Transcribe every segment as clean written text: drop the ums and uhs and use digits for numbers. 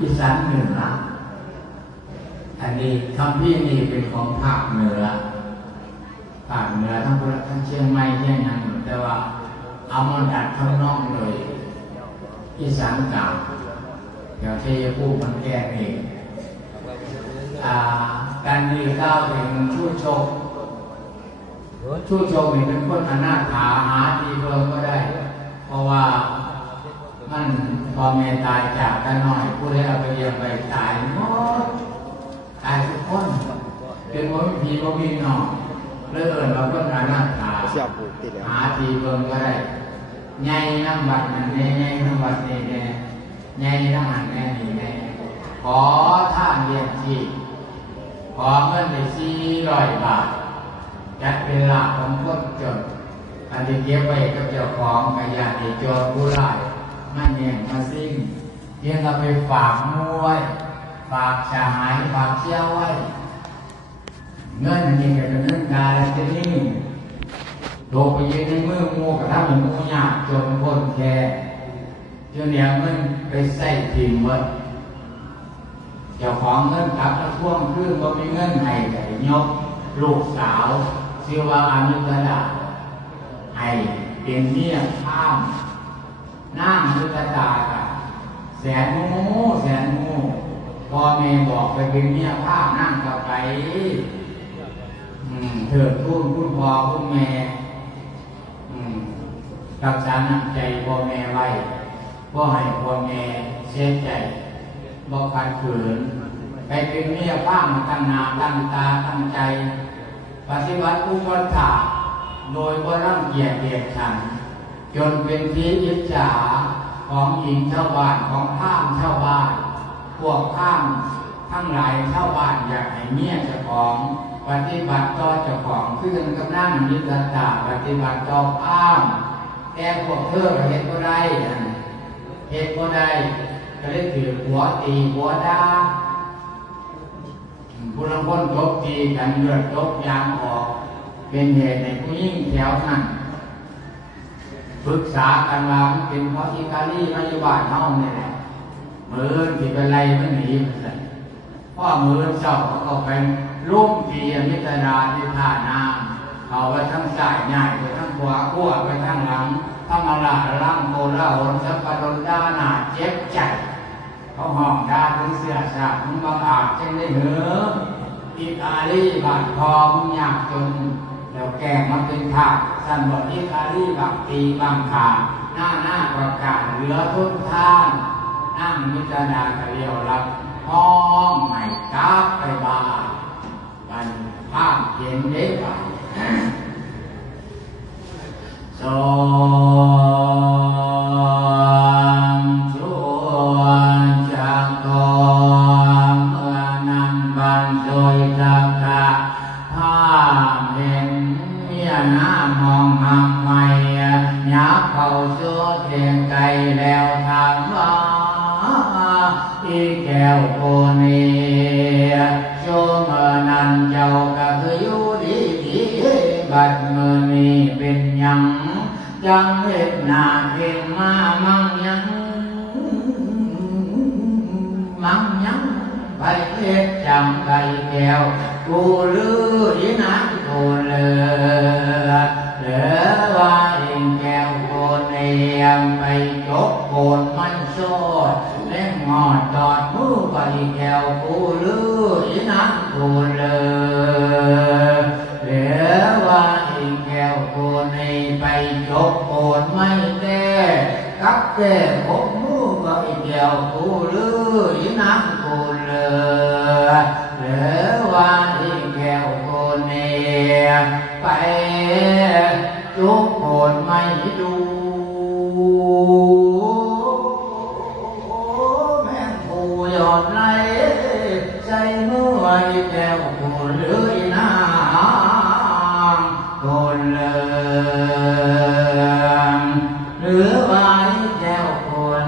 อีสานเหนืออันนี้คำพี่นี่เป็นของภาคเหนือทั้งพุทธทั้งเชียงใหม่เชียงยังแต่ว่าเอามาดัดข้างนอกเลยอีสานกลางเดี๋ยวชัยภูมิมันแก้เองการดีเล่าถึงชู้โชคนี่เป็นคนอนาถาหาดีเพิ่มก็ได้เพราะว่ามันพอแม่ตายจากกันหน่อยผู้ใดเอาไปเยี่ยมไปตายหมดตายทุกคนเป็นว่ามีผีว่ามีหนอเลื่อนเราก็อนาถาหาดีเพิ่มก็ได้ไงน้ำบัดนั่นไงน้ำบัดนี่ไงน้ำหันแน่นี่ไงขอท่านเรียนที่ขอเงินได้400 บาทจัดเป็นหลักของคนจนอันที่เก็บไว้กับเจ้าของกระยาที่โจรผู้ร้ายมันเนี่ยมาซิ่งเพียงเราไปฝากมวยฝากสหายฝากเชี่ยวไว้เงินนี่ก็เป็นเงินการแล้วจะนี่โดนไปยืนในมืองูกับถ้าเป็นงูหยาบจนคนแค่จนเนี่ยเงินไปใส่ถิ่มหมดเจ้าของเงินกลับแล้วท่วงขึ้นก็มีเงินให้แต่ยกลูกสาวชื่อว่าอามิตดาให้เป็นเมียข้ามนั่งมิตดาค่ะแสนงูพ่อแม่บอกไปเป็นเมียข้ามนั่งกับไปเถิดคุณพ่อคุณแม่รักษาน้ำใจพ่อแม่ไว้พ่อให้พ่อแม่เสียใจบอกขัดขืนไปเป็นเมียข้ามตั้งนาตั้งตาตั้งใจปฏิบัติอุปถากโดยบ่รังเกียจเดียดฉันจนเป็นที่อิจฉาของหญิงชาวบ้านของข้ามชาวบ้านพวกข้ามทั้งหลายชาวบ้านอยากให้เมียเจ้าของปฏิบัติต่อเจ้าของคือกันกับนั่งมิตรตาปฏิบัติต่อข้ามแต่พวกเธอเห็นก็ได้เห็นก็ได้ก็เลยถือหัวตีหัวด่าผู้ลางคนตบตีกันเลือดตกยางออกเป็นเหตุในผู้ยิ่งแถวนั้นปรึกษากันว่ามันเป็นเพราะอิตาลีมาอยู่บ้านเฮาเนี่ยแหละมือที่เป็นไรมันหนีไปใส่พ่อมือเจ้าเขาไปลุ่มตีมิตรดาที่ท่าน้ำเขาไปทั้งสายใหญ่ไปทั้งขวาขั้วไปทั้งหลังทั้งอาลาล่างโกล่าหนสัปปะรดด้าหนาเจ็บใจเขาห้องด้าถึงเสียสามึงบังอาจจึงได้เหนืออิตาลีบาดคอมึงยากจนแล้วแกงมันเป็นถาดสันบอกอิตาลีบางตีบางขาหน้าประกาศเหลือทุนท่านนั่งมิตรดากระเลียวรับห้องใหม่กราบไปบ้านวันข้ามเย็นเด็กไปสองส่วนจากกองเมื่อนั้นบันโดยจักกะภาพเห็นเมียน้ามองหำไม่ยับเข้าสู่เทียงไกลแล้วทางว่าอีแก้วโคนีช่วงเมื่อนั้นเจ้าก็คืออยู่ดีบัดเมื่อนี้เป็นยังจังเวทนาเก่งมามั่งยังไปเฮ็ดจังไกแก้วกูลืออีนักกูเหลือว่าเองแก้วโกนเอียมไปจกโกนมันโซดเล่นงอดตอดมือไปแก้วกูลืออีนักกูเหลือว่าเองแก้วโกนไปจกโกนไม่ได้กับแก้วมือไปแก้วกูลืออีนักกูเหลือว่าเองแก้วโกนไปจุกโกนไม่ดูแม่ผู้ยอดไหลใจมือไว้แก้วโกนเลยนะโกนหรือว่าแก้วโกน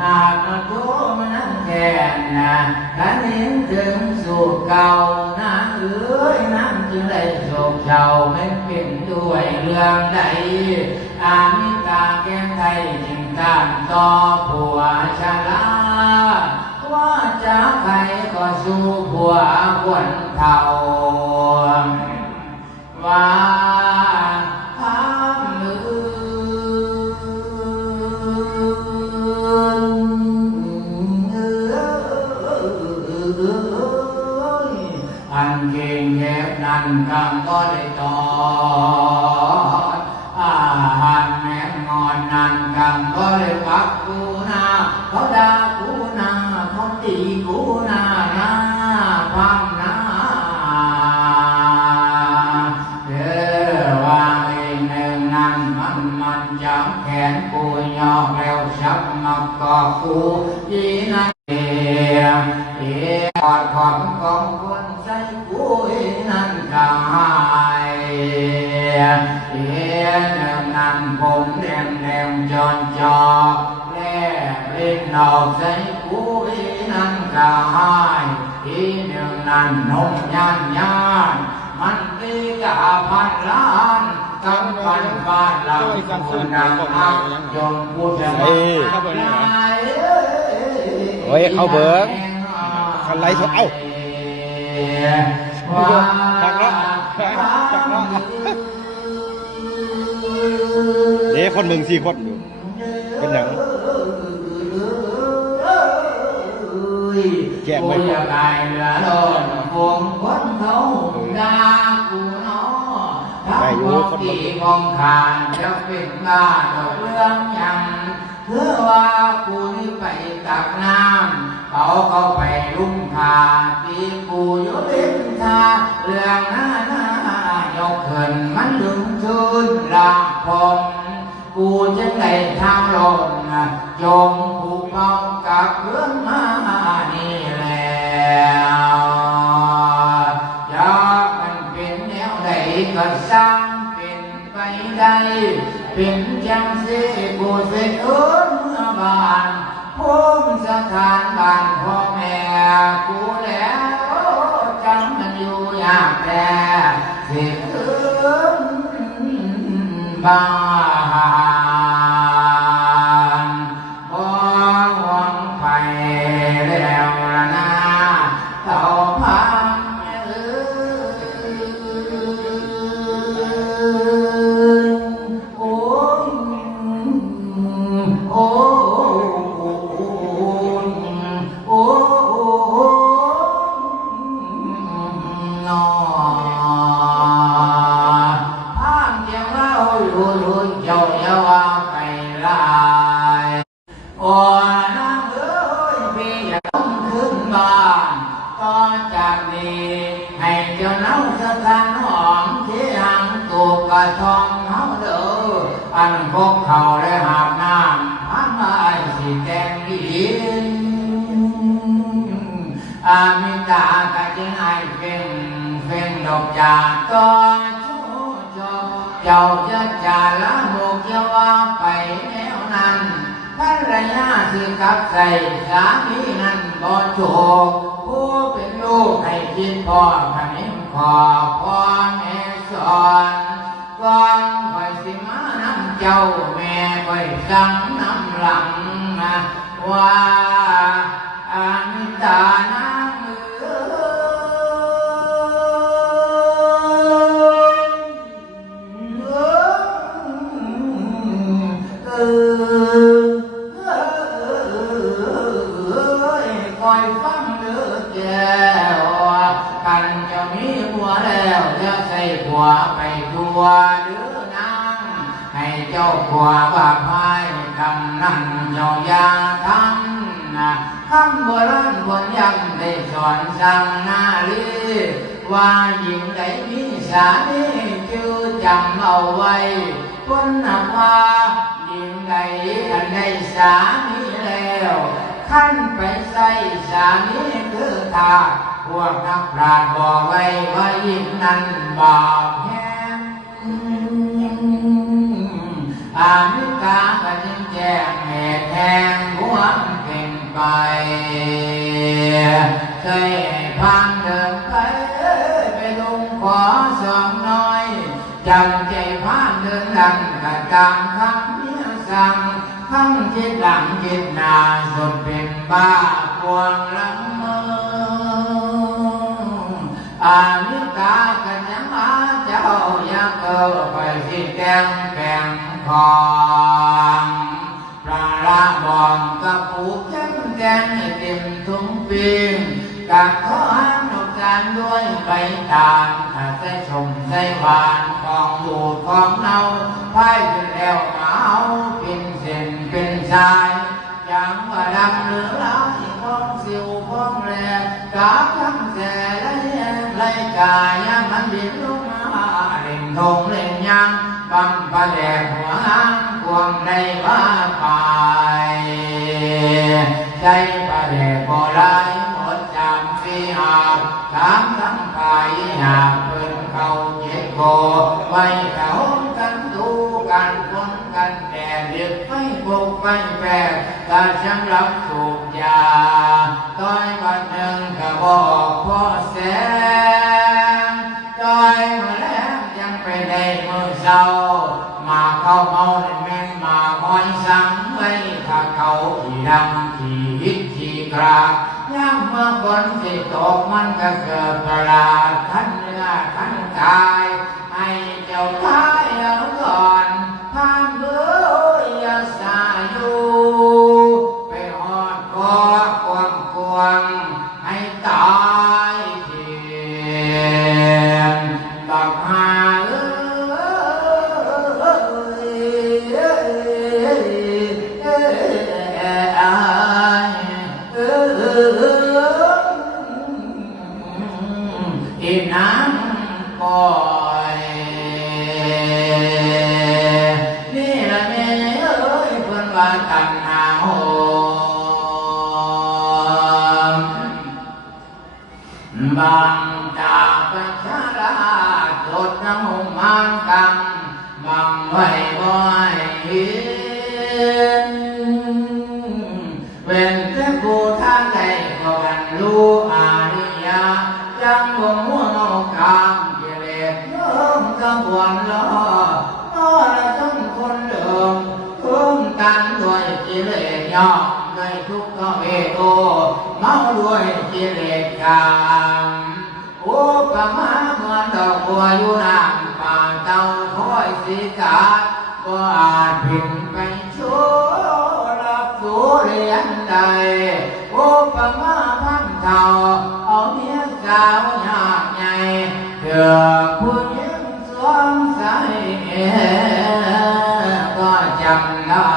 หากมาโตมันนั่งแก่นะถ้าเห็นถึงสู่เก่านะน้ำจึงได้โศกเศร้าไม่เป็นด้วยเรื่องใดอามิตาแก้ไขจึงการ ต่อผัวชราว่าจะใครก็สู้ผัวควรเท่าว่าทำลือันเก่งแก็บนั่นกำก็ได้ต่ออาหารแม่งอนนั่นกำก็ได้ปักกูนาเขาด่ากูนาเขาตีกูนาหน้าพังหน้าว่าเองหนึ่งนั่นมันจับแขนกูยอกแล้วชักมักก็กูยีนั่นกอดขอบของคนใส่กูนั่นก็หายหนึ่งนั่นผมแดงจอนจอกแล่เล่นดอกใส่กูนั่นก็หายหนึ่งนั่นนมย่านมันตีกะพันล้านกำพันบ้านเราคุณดังอักจงพูดจะไม่โอ้ยเขาเบิกคันไรเขาเอ้าจักเนาะเดี๋ยวคนมึง4 คนอยู่เป็นหนังแจกไม่พอได้เหลือล้นวงคนเขาดากูเนาะทั้งพวกที่มองผ่านจะเป็นบ้าดอกเรื่องยังเพื่อว่ากูนี่ไปตักน้ำเขาไปลุ่มขาตีกูอยู่เล่นทาเรื่องหน้ายกเขินมันดึงชื่นลาผมกูจะได้ทำลมจงผูกเป้ากับเพื่อนมานี่แล้วอยากมันเป็นแนวใดก็สร้างเป็นไปได้เป็นจังสิกูเสียเอิ้นเมื่อบานภูมิสถานบ้านพ่อแม่กูแล้วจำมันอยู่ยากแต่เสียเอิ้นบ้านบ่หวังไปแล้วละนะเต่าพังโอ้โอ้โอ้นอพังเจ้าเราอยู่เจ้าอย่าว่าไปลายโอ้นางเอ้ยพี่อย่าต้องขึ้นบ้านต่อจากนี้ให้เจ้าเน่าสถานหอมที่หังตูกกระทองเฮาเด้ออันพวกเขาได้หาบน้ำพันไม้สิแกงดินอามิตากะจึงให้เพ่งดอกจานก็ชูเจ้าจะจาละโมกเจ้าว่าไปแนวนั้นภรรยาที่กับใส่สามีนั้นบ่โจกผู้เป็นลูกให้คิดพ่อขมิ้นขอพ่อแม่สอนก่อนคอยสิมาน้ำเจ้าแม่คอยสั่งน้ำหลังว่าอามิตานางคอยฟังเด้อแก้วกันจะมีผัวแล้วจะใส่ผัวไปทัวเด้อนางให้เจ้าผัวว่าพายคำนั้นเจ้าอย่าทำคำโบราณคนยังได้สอนสั่งนาลีว่าหญิงใดมีสามีจื้อจำเอาไว้คนนับว่าหญิงใดอันได้สามีแล้วขั้นไปใส่สามีคือตาพวกนักปราชญ์บอกไว้ว่าหญิงนั้นบาปแห้งอามิกาก็จึงแจ้งเหตุแห่งหัวเก่งไปเคยพังเดินไปลงขอสองน้อยจำใจพังเดินดังกะตามคำเมียสั่งคำ คิดหลังคิดหน้าสุดเป็นบ้าพวงละเมออามิกากันยังมาเจ้าอยากเกิดไปที่แกงแบ่งของปลาละบองกับปูเข้มแกงให้เต็มถุงปิงกับข้าวหันอกจานด้วยใบตาลถ้าใส่ชมใส่หวานของบูดของเนาพายจนแล้วมาเอาเป็นเส้นเป็นสายยังว่าดำเหลืองลายของสิวของแหลกกาทั้งแสไล่กายมันบินลงมาเล่นทงเล่นยังบังปะแดกหัวหางควงได้ว่าไปใจปะแดกบ่ลายหมดจำสีหาบถามทั้งกายหาบเพิ่นเขาเจ็บโกไว้เขากันดูกันคนกันแต่เด็กไม่ปลุกไม่แปลกถ้าฉันรับสูบยาต้อยวันหนึ่งก็บอกพ่อแสงต้อยมาแล้วยังไปได้มือเศร้ามาเข้าเมาแม่นมาคอยสั่งไว้ถ้าเขาที่ดำที่ฮิตที่กราบย่ำเมื่อฝนที่ตกมันก็เกิดประหลาดทั้งเนื้อทั้งกายให้เจ้าทายเอาก่อนผ่านเบื่อสาอยู่ไปหอดคอควงให้ตายเทียนบักหาอีน้ำก่อยนี่ละแม่เอ้ยเพิ่นว่าตัณหาโหมบางจากประชาราชลดน้ำหุ่มหางกังบังไว้บ่อยเห็นเว้นแต่ผู้ท่านใดก็บรรลุอาริยะยังบ่มัวเมากามกิเลสเริ่มกระบวนล้อละจนคนเดิมทุ่มตันด้วยกิเลสย่อมด้วยทุกข์เวโตเมาด้วยกิเลสกามโอ้ประมาเหมือนดอกบัวอยู่น้ำป่าเต้าคอยสีกาก็อาจผิดไปชั่วรับสู่เรียนใดโอ้ประมาพันเท่าเอาเมียสาวยากใหญ่เถื่อผู้หญิงสวมใส่ก็จำได้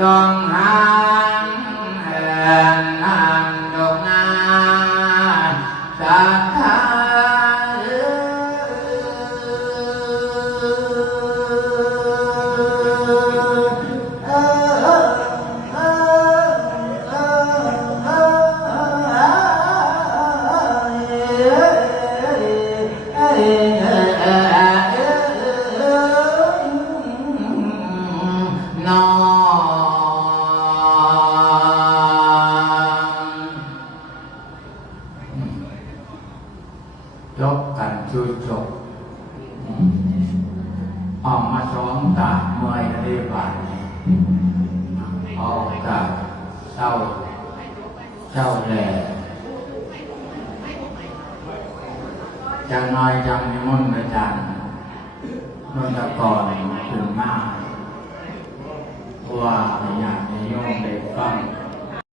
ต้องหางนางดอกนาสัทธาจบกันช่วยจบออกมาสองตาเมื่อยเรียบร้อยออกจากเศร้าแหล่จังน้อยจังนิมนต์อาจารย์นนทกรถึงมา